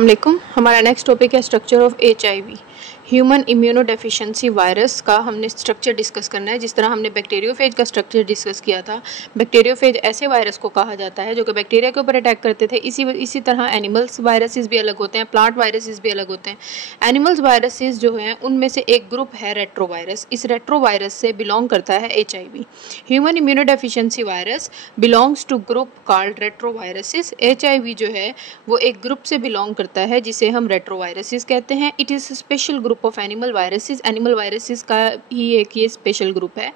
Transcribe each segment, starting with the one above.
अस्सलामुअलैकुम। हमारा next topic है structure of HIV, human immunodeficiency virus का हमने स्ट्रक्चर डिस्कस करना है। जिस तरह हमने बैक्टीरियोफेज का स्ट्रक्चर डिस्कस किया था, बैक्टीरियोफेज ऐसे वायरस को कहा जाता है जो कि बैक्टीरिया के ऊपर अटैक करते थे। इसी तरह एनिमल्स वायरसेस भी अलग होते हैं, प्लांट वायरसेस भी अलग होते हैं। एनिमल्स वायरसेस जो हैं उनमें से एक ग्रुप है रेट्रोवायरस। इस रेट्रोवायरस से बिलोंग करता है HIV। Human immunodeficiency virus belongs to group called retroviruses. HIV जो है वो एक ग्रुप से बिलोंग करता है जिसे हम रेट्रोवायरसेस कहते हैं। It is special group of animal viruses. Animal viruses का ही एक ये स्पेशल ग्रुप है।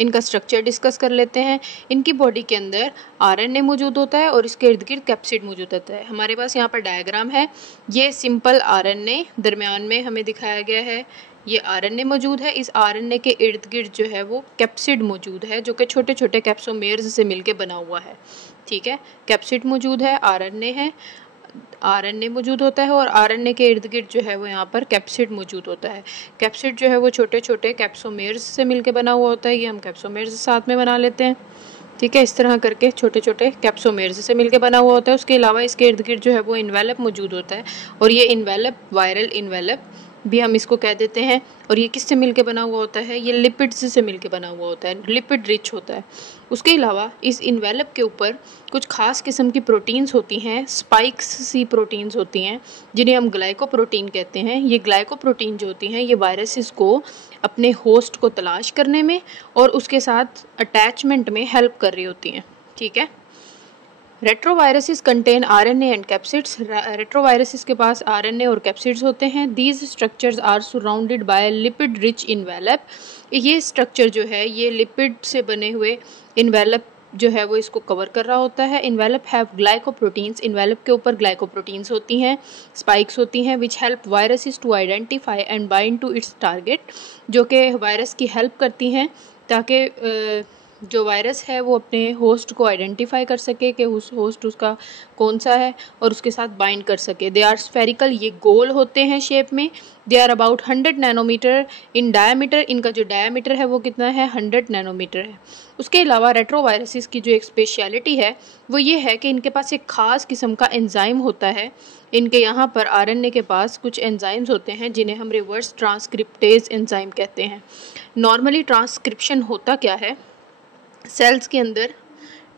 इनका स्ट्रक्चर डिस्कस कर लेते हैं। इनकी बॉडी के अंदर RNA मौजूद होता है और इसके इर्द गिर्द कैप्सिड मौजूद होता है। हमारे पास यहाँ पर डायग्राम है। ये सिंपल RNA दरमियान में हमें दिखाया गया है। ये RNA मौजूद है। इस RNA के इर्द गिर्द जो है वो कैप्सिड मौजूद है जो कि छोटे छोटे कैप्सोमेर्स से मिलके बना हुआ है। ठीक है, कैप्सिड मौजूद है, RNA मौजूद होता है और RNA के इर्द गिर्द जो है वो यहाँ पर कैप्सिड मौजूद होता है। कैप्सिड जो है वो छोटे छोटे कैप्सोमेर्स से मिलके बना हुआ होता है। ये हम कैप्सोमेर्स साथ में बना लेते हैं। ठीक है, इस तरह करके छोटे छोटे कैप्सोमेर्स से मिलके बना हुआ होता है। उसके अलावा इसके इर्द गिर्द जो है वो इन्वेलप मौजूद होता है और ये इन्वेलप वायरल इन्वेलप भी हम इसको कह देते हैं। और ये किससे मिलके बना हुआ होता है? ये लिपिड्स से मिलके बना हुआ होता है, लिपिड रिच होता है। उसके अलावा इस इन्वेलप के ऊपर कुछ खास किस्म की प्रोटीन्स होती हैं, स्पाइक्स सी प्रोटीन्स होती हैं जिन्हें हम ग्लाइकोप्रोटीन कहते हैं। ये ग्लाइकोप्रोटीन जो होती हैं ये वायरसेस को अपने होस्ट को तलाश करने में और उसके साथ अटैचमेंट में हेल्प कर रही होती हैं। ठीक है, retroviruses contain RNA and capsids. Retroviruses के पास RNA और कैप्सिड्स होते हैं। These structures are surrounded by lipid rich envelope. ये स्ट्रक्चर जो है ये लिपिड से बने हुए इन्वेलप जो है वो इसको कवर कर रहा होता है। Envelope have glycoproteins. इन्वेलप के ऊपर ग्लाइकोप्रोटीन्स होती हैं, स्पाइक्स होती हैं which help viruses to identify and bind to its target, जो कि वायरस की हेल्प करती हैं ताकि जो वायरस है वो अपने होस्ट को आइडेंटिफाई कर सके कि उस होस्ट उसका कौन सा है और उसके साथ बाइंड कर सके। दे आर स्फेरिकल, ये गोल होते हैं शेप में। They are about 100 nanometer in diameter. इनका जो डायमीटर है वो कितना है? 100 नैनोमीटर है। उसके अलावा रेट्रोवायरसेस की जो एक स्पेशलिटी है वो ये है कि इनके पास एक ख़ास किस्म का एंजाइम होता है। इनके यहाँ पर RNA के पास कुछ एंजाइम्स होते हैं जिन्हें हम रिवर्स ट्रांसक्रिप्टेज एंजाइम कहते हैं। नॉर्मली ट्रांसक्रिप्शन होता क्या है? सेल्स के अंदर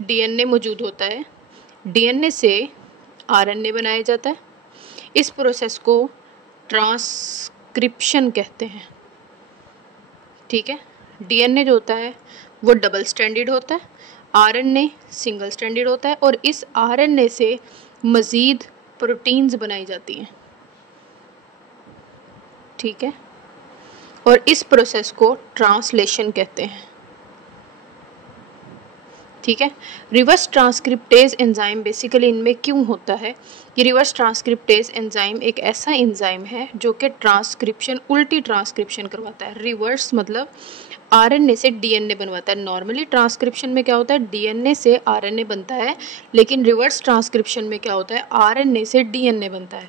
DNA मौजूद होता है। DNA से RNA बनाया जाता है। इस प्रोसेस को ट्रांसक्रिप्शन कहते हैं। ठीक है, DNA जो होता है वो डबल स्ट्रैंडेड होता है, RNA सिंगल स्ट्रैंडेड होता है और इस RNA से मज़ीद प्रोटीन्स बनाई जाती हैं। ठीक है, और इस प्रोसेस को ट्रांसलेशन कहते हैं। ठीक है, रिवर्स ट्रांसक्रिप्टेज एंजाइम बेसिकली इनमें क्यों होता है? ये रिवर्स ट्रांसक्रिप्टेज एंजाइम एक ऐसा एंजाइम है जो कि ट्रांसक्रिप्शन, उल्टी ट्रांसक्रिप्शन करवाता है। रिवर्स मतलब RNA से DNA बनवाता है। नॉर्मली ट्रांसक्रिप्शन में क्या होता है? DNA से RNA बनता है, लेकिन रिवर्स ट्रांसक्रिप्शन में क्या होता है? RNA से DNA बनता है।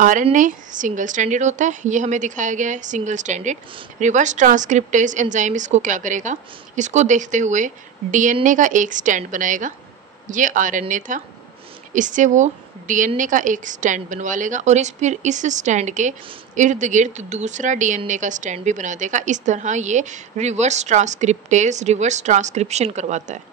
RNA सिंगल स्ट्रैंडेड होता है, ये हमें दिखाया गया है single stranded. Reverse transcriptase enzyme इसको क्या करेगा? इसको देखते हुए DNA का एक स्टैंड बनाएगा। ये RNA था, इससे वो DNA का एक स्टैंड बनवा लेगा और फिर इस स्टैंड के इर्द गिर्द दूसरा DNA का स्टैंड भी बना देगा। इस तरह ये रिवर्स ट्रांसक्रिप्शन करवाता है।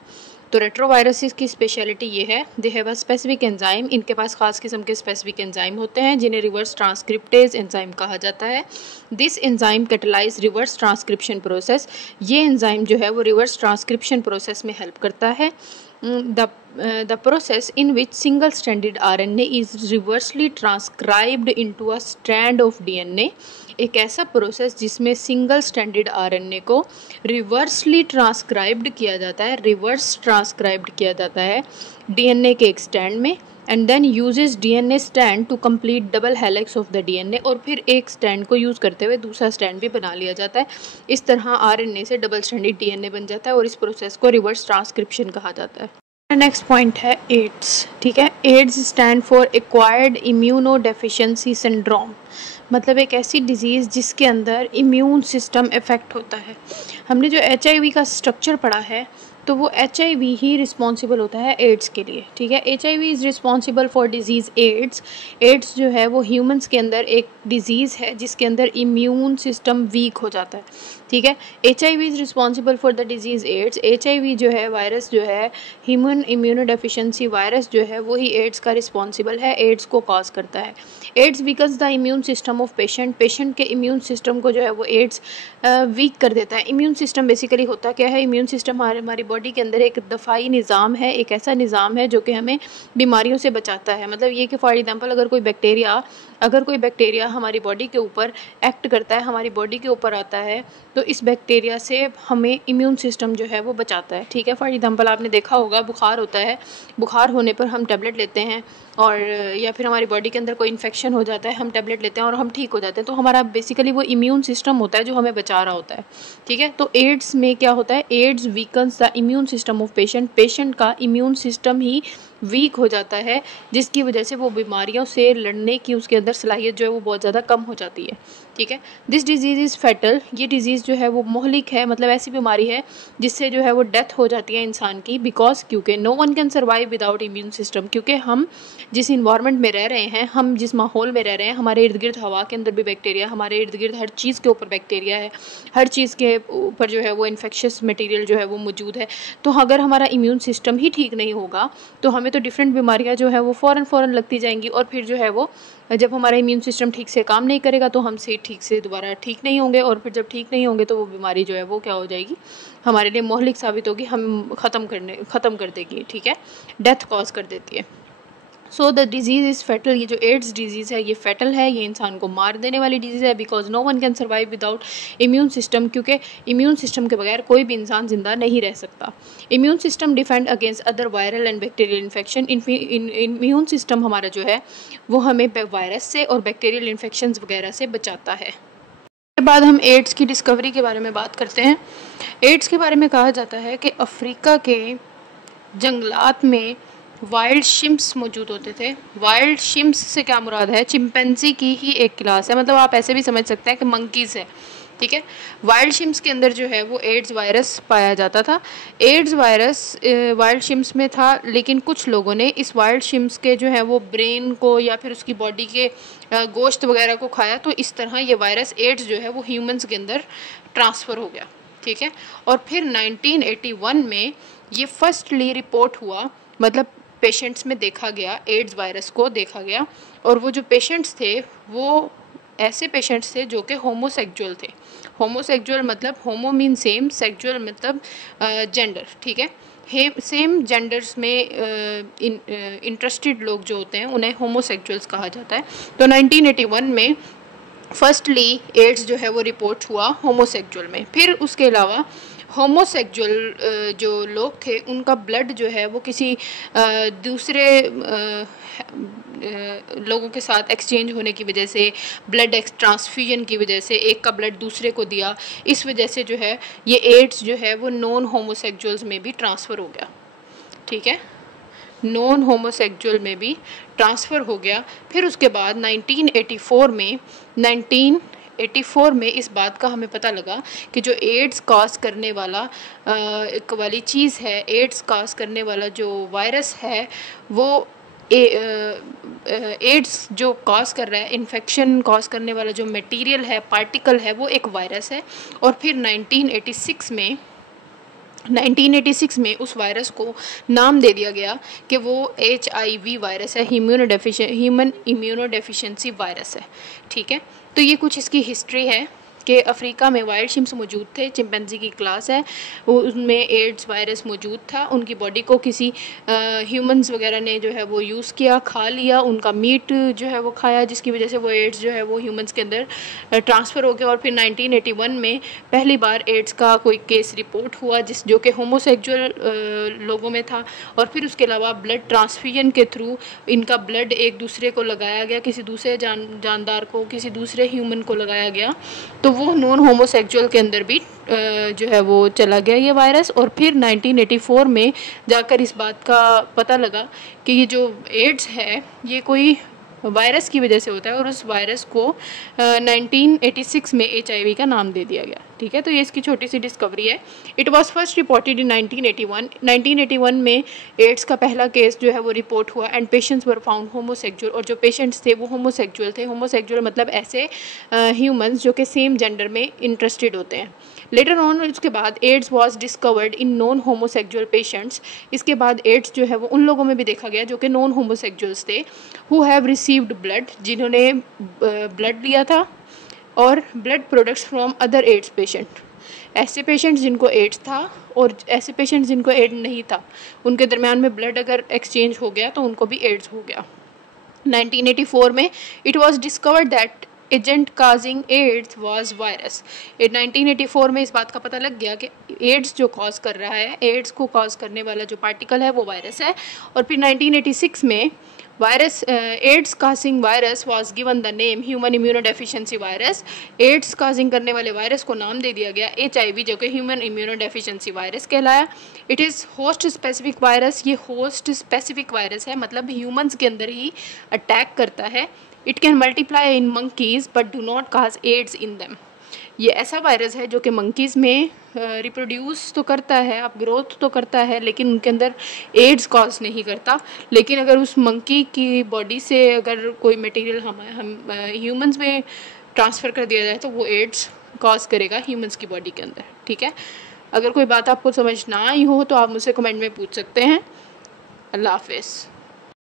तो रेट्रोवायरसेस की स्पेशलिटी ये है, they have a specific enzyme. इनके पास खास किस्म के स्पेसिफिक एंजाइम होते हैं जिन्हें रिवर्स ट्रांसक्रिप्टेज एंजाइम कहा जाता है। This enzyme catalyse reverse transcription process. ये एंजाइम जो है वो रिवर्स ट्रांसक्रिप्शन प्रोसेस में हेल्प करता है। The process in which single stranded RNA is reversely transcribed into a strand of DNA। एक ऐसा प्रोसेस जिसमें सिंगल स्टैंडर्ड RNA को रिवर्सली ट्रांसक्राइब्ड किया जाता है, रिवर्स ट्रांसक्राइब्ड किया जाता है DNA के एक स्टैंड में, and then uses DNA strand to complete double helix of the DNA। और फिर एक स्टैंड को यूज़ करते हुए दूसरा स्टैंड भी बना लिया जाता है। इस तरह RNA से डबल स्टैंडर्ड DNA बन जाता है और इस प्रोसेस को रिवर्स ट्रांसक्रिप्शन कहा जाता है। नेक्स्ट पॉइंट है एड्स। ठीक है, AIDS stand for acquired immunodeficiency syndrome, मतलब एक ऐसी डिजीज़ जिसके अंदर इम्यून सिस्टम इफ़ेक्ट होता है। हमने जो HIV का स्ट्रक्चर पढ़ा है तो वो HIV ही रिस्पॉन्सिबल होता है एड्स के लिए, ठीक है। HIV is responsible for disease AIDS. AIDS जो है वो ह्यूमंस के अंदर एक डिजीज़ है जिसके अंदर इम्यून सिस्टम वीक हो जाता है, ठीक है। HIV is responsible for the disease AIDS. HIV जो है वायरस जो है, ह्यूमन इम्यूनोडेफिशिएंसी वायरस जो है वही एड्स का रिस्पॉन्सिबल है, एड्स को कॉज करता है। AIDS weakens the immune system of patient के इम्यून सिस्टम को जो है वो एड्स वीक कर देता है। इम्यून सिस्टम बेसिकली होता क्या है? इम्यून सिस्टम हमारी बॉडी के अंदर एक दफ़ाई निज़ाम है, एक ऐसा निज़ाम है जो कि हमें बीमारियों से बचाता है। मतलब ये कि फॉर एग्जांपल अगर कोई बैक्टीरिया हमारी बॉडी के ऊपर एक्ट करता है, हमारी बॉडी के ऊपर आता है, तो इस बैक्टीरिया से हमें इम्यून सिस्टम जो है वो बचाता है, ठीक है। फॉर एग्जांपल आपने देखा होगा बुखार होता है, बुखार होने पर हम टैबलेट लेते हैं, और या फिर हमारी बॉडी के अंदर कोई इन्फेक्शन हो जाता है, हम टैबलेट लेते हैं और हम ठीक हो जाते हैं। तो हमारा बेसिकली वो इम्यून सिस्टम होता है जो हमें बचा रहा होता है, ठीक है। तो एड्स में क्या होता है? AIDS weakens the immune system of patient का इम्यून सिस्टम ही वीक हो जाता है, जिसकी वजह से वो बीमारियों से लड़ने की उसके अंदर सलाहियत जो है वो बहुत ज़्यादा कम हो जाती है, ठीक है। This disease is fatal. ये डिजीज़ जो है वो मोहलिक है, मतलब ऐसी बीमारी है जिससे जो है वो डेथ हो जाती है इंसान की, बिकॉज क्योंकि no one can survive without immune system. क्योंकि हम जिस इन्वायरमेंट में रह रहे हैं, हम जिस माहौल में रह रहे हैं, हमारे इर्द गिर्द हवा के अंदर भी बैक्टीरिया, हमारे इर्द गिर्द हर चीज़ के ऊपर बैक्टीरिया है, हर चीज़ के ऊपर जो है वो इन्फेक्शियस मटीरियल जो है वो मौजूद है। तो अगर हमारा इम्यून सिस्टम ही ठीक नहीं होगा तो हमें तो डिफरेंट बीमारियां जो है वो फ़ौरन लगती जाएंगी, और फिर जो है वो जब हमारा इम्यून सिस्टम ठीक से काम नहीं करेगा तो हमसे ठीक से दोबारा ठीक नहीं होंगे, और फिर जब ठीक नहीं होंगे तो वो बीमारी जो है वो क्या हो जाएगी? हमारे लिए मोहलिक साबित होगी, हम ख़त्म कर देगी, ठीक है, डेथ कॉज कर देती है। So the disease is fatal. ये जो एड्स डिजीज़ है ये फैटल है, ये इंसान को मार देने वाली डिजीज़ है, because no one can survive without immune system. क्योंकि इम्यून सिस्टम के बगैर कोई भी इंसान ज़िंदा नहीं रह सकता। Immune system defend against other viral and bacterial infection. Immune system हमारा जो है वो हमें वायरस से और बैक्टीरियल इन्फेक्शन वगैरह से बचाता है। उसके बाद हम एड्स की डिस्कवरी के बारे में बात करते हैं। एड्स के बारे में कहा जाता है कि अफ्रीका के जंगलात में वाइल्ड शिम्प्स मौजूद होते थे। वाइल्ड शिम्प्स से क्या मुराद है? चिंपैंजी की ही एक क्लास है, मतलब आप ऐसे भी समझ सकते हैं कि मंकीज़ है, ठीक है। वाइल्ड शिम्प्स के अंदर जो है वो एड्स वायरस पाया जाता था। एड्स वायरस वाइल्ड शिम्प्स में था, लेकिन कुछ लोगों ने इस वाइल्ड शिम्प्स के जो है वो ब्रेन को या फिर उसकी बॉडी के गोश्त वगैरह को खाया, तो इस तरह ये वायरस एड्स जो है वो ह्यूमंस के अंदर ट्रांसफ़र हो गया, ठीक है। और फिर 1981 में ये फर्स्टली रिपोर्ट हुआ, मतलब पेशेंट्स में देखा गया, एड्स वायरस को देखा गया। और वो जो पेशेंट्स थे वो ऐसे पेशेंट्स थे जो कि होमोसेक्सुअल थे। होमोसेक्सुअल मतलब होमो मीन सेम, सेक्सुअल मतलब जेंडर, ठीक है। सेम जेंडर्स में इंटरेस्टेड लोग जो होते हैं उन्हें होमोसेक्सुअल्स कहा जाता है। तो 1981 में फर्स्टली एड्स जो है वो रिपोर्ट हुआ होमोसेक्सुअल में। फिर उसके अलावा होमोसेक्सुअल जो लोग थे उनका ब्लड जो है वो किसी दूसरे लोगों के साथ एक्सचेंज होने की वजह से, ब्लड ट्रांसफ्यूजन की वजह से एक का ब्लड दूसरे को दिया, इस वजह से जो है ये एड्स जो है वो नॉन होमोसेक्सुअल्स में भी ट्रांसफ़र हो गया, ठीक है, नॉन होमोसेक्सुअल में भी ट्रांसफ़र हो गया। फिर उसके बाद 1984 में इस बात का हमें पता लगा कि जो एड्स कॉज करने वाला वाली चीज़ है, एड्स कॉज करने वाला जो वायरस है वो एड्स जो कॉज कर रहा है, इन्फेक्शन कॉज करने वाला जो मटेरियल है, पार्टिकल है, वो एक वायरस है। और फिर 1986 में उस वायरस को नाम दे दिया गया कि वो HIV वायरस है, ह्यूमन इम्यूनोडेफिशिएंसी वायरस है, ठीक है। तो ये कुछ इसकी हिस्ट्री है कि अफ्रीका में वाइल्ड शिम्प्स मौजूद थे, चिंपैंजी की क्लास है, वो उसमें एड्स वायरस मौजूद था। उनकी बॉडी को किसी ह्यूमंस वगैरह ने जो है वो यूज़ किया, खा लिया, उनका मीट जो है वो खाया, जिसकी वजह से वो एड्स जो है वो ह्यूमंस के अंदर ट्रांसफ़र हो गया। और फिर 1981 में पहली बार एड्स का कोई केस रिपोर्ट हुआ जो कि होमोसेक्सुअल लोगों में था। और फिर उसके अलावा ब्लड ट्रांसफ्यूजन के थ्रू इनका ब्लड एक दूसरे को लगाया गया, किसी दूसरे जानदार को, किसी दूसरे ह्यूमन को लगाया गया, तो वो नॉन होमोसेक्सुअल के अंदर भी जो है वो चला गया ये वायरस। और फिर 1984 में जाकर इस बात का पता लगा कि ये जो एड्स है ये कोई वायरस की वजह से होता है, और उस वायरस को 1986 में HIV का नाम दे दिया गया। ठीक है, तो ये इसकी छोटी सी डिस्कवरी है। It was first reported in 1981। 1981 में एड्स का पहला केस जो है वो रिपोर्ट हुआ and patients were found homosexual, और जो पेशेंट्स थे वो होमोसेक्सुअल थे। होमोसेक्सुअल मतलब ऐसे ह्यूमंस जो कि सेम जेंडर में इंटरेस्टेड होते हैं। लेटर ऑन उसके बाद AIDS was discovered in non homosexual patients. इसके बाद एड्स जो है वो उन लोगों में भी देखा गया जो कि नॉन होमोसेक्सुअल्स थे, हु हैव रिसीव्ड ब्लड, जिन्होंने ब्लड लिया था, और blood products from other ads patient. ऐसे पेशेंट्स जिनको एड्स था और ऐसे पेशेंट्स जिनको एड्स नहीं था, उनके दरमियान में ब्लड अगर एक्सचेंज हो गया तो उनको भी एड्स हो गया। 1984 में it was discovered that agent causing AIDS was virus. 1984 में इस बात का पता लग गया कि एड्स जो कॉज कर रहा है, एड्स को कॉज करने वाला जो पार्टिकल है वो वायरस है। और फिर 1986 में virus AIDS causing virus was given the name human immunodeficiency virus. AIDS causing करने वाले वायरस को नाम दे दिया गया HIV, जो कि ह्यूमन इम्यूनोडेफिशिएंसी वायरस कहलाया। It is host specific virus. ये होस्ट स्पेसिफिक वायरस है, मतलब ह्यूमंस के अंदर ही अटैक करता है। It can multiply in monkeys but do not cause AIDS in them. ये ऐसा वायरस है जो कि मंकीज़ में रिप्रोड्यूस तो करता है, अब ग्रोथ तो करता है, लेकिन उनके अंदर एड्स कॉज नहीं करता। लेकिन अगर उस मंकी की बॉडी से अगर कोई मटेरियल हम ह्यूमंस में ट्रांसफ़र कर दिया जाए तो वो एड्स कॉज करेगा ह्यूमंस की बॉडी के अंदर। ठीक है, अगर कोई बात आपको समझ ना आई हो तो आप मुझसे कमेंट में पूछ सकते हैं। अल्लाह हाफिज़।